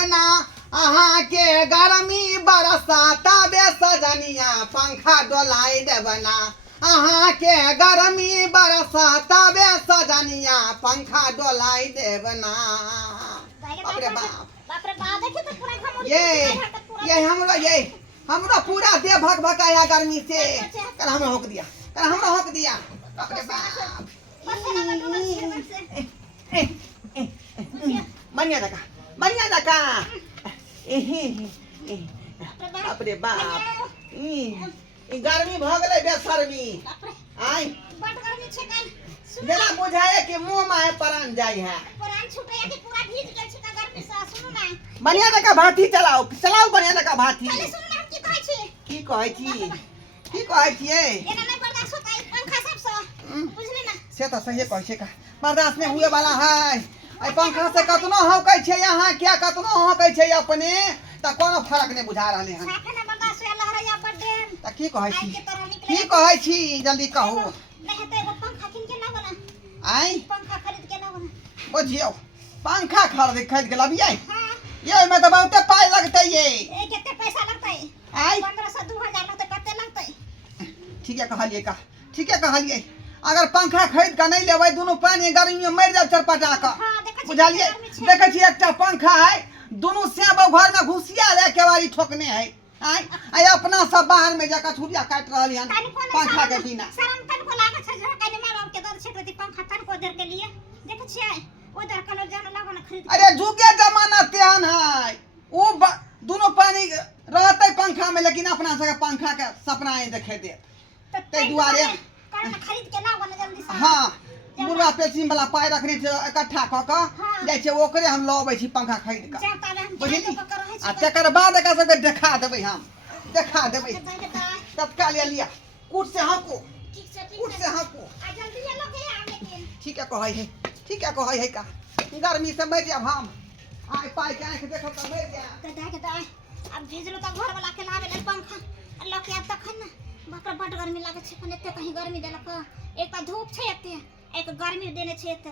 देवना अहाँ के गर्मी बरसाता बे सजनिया पंखा डोलाई देवना अहाँ के गर्मी बरसाता बे सजनिया पंखा डोलाई देवना। बाप रे बाप, बाप रे बाप, देखिए तो पूरा घमौरी ये हमरा पूरा देह भक भकाया गर्मी से। कर हमरा होक दिया, कर हमरा होक दिया। बाप रे बाप, बढ़िया दका, बढ़िया दका। बाप रे बाप, ई गर्मी भ गेलै बेशर्मी। आई बड गर्मी छै काल। जेना बुझाए कि मुंह में प्राण जाय है। प्राण छूटे कि पूरा भीज गेल छै त गर्मी से। सुनू ना, बढ़िया दका भाती चलाओ, चलाओ बढ़िया दका भाती। पहले सुनू ना, हम की कहै छी। की कहै छी, की कहै छियै? एना नहीं बर्दाश्त होता है पंखा सब से, बुझली ना। से तो सही कहै छै का, बर्दाश्त नहीं हुए वाला है। आई पंखा से कतनो हौकै छै यहाँ, क्या कतनो हौकै छै अपने त कोनो फर्क नहीं बुझा रहले हन। साफे ना बर्दाश्त होया लहरैया बड्डे। त की कहै छी, आई के तरह निकले। की कहै छी जल्दी कहू। नहीं हेतै एगो पंखा किन के लाबो ना। आई पंखा खरीद के लाबो ना। बुझियो पंखा खरीद के लाबियै। हां, ये में तो बहुते पाई लगतै ये। ए केते पैसा लगतै? आई 1500 2000 लगतै, कते लगतै? ठीक है कहलिए का, ठीक है कहलिए। अगर पंखा खरीद के नहीं लेबै दोनों पानी गर्मी में मर जाब चरपटा के। हां, देखै छी बुझलिए, देखै छी एकटा पंखा है दोनों श्याम घर में घुसिया ले केवाड़ी ठोकने है। आई अपना सब बाहर में जाकर छुरिया काट रहल हन पंखा के बिना। शरम तन को लागत छै जे कने मां बाप के दर छै त पंखा तन को देर के लिए देखै छियै उधर कनो जान लागो ना खरीद। अरे जुगे जमाना तेहन है वो दोनों पानी रहते पंखा में, लेकिन अपना सब पंखा के सपना ही देखे दे ते दुआरे कने खरीद के लाबो ना जल्दी से। हां, मुर्गा पेचिंग वाला पाई रखने छै इकट्ठा क के जाय छै ओकरे हम लबै छी पंखा खरीद के। बुझली, आ तकर बाद एकरा सबके देखा देबै, हम देखा देबै। तत्काल लिया कूट से हाको, कूट से हाको। आ जल्दी ये लोग आ लेकिन ठीक है कहै है, ठीक है कहै है का गर्मी से मर जाब हम। आइ पाई के आंख देखब त मर जाब। त दाय अब भेजलो त घर वाला के लावे ले पंखा अल्लाह के तखन ना। बाप रे बड गर्मी लागे छै, पण एते कहीं गर्मी देलक। एक त धूप छै एते, एक गर्मी देने छै एते।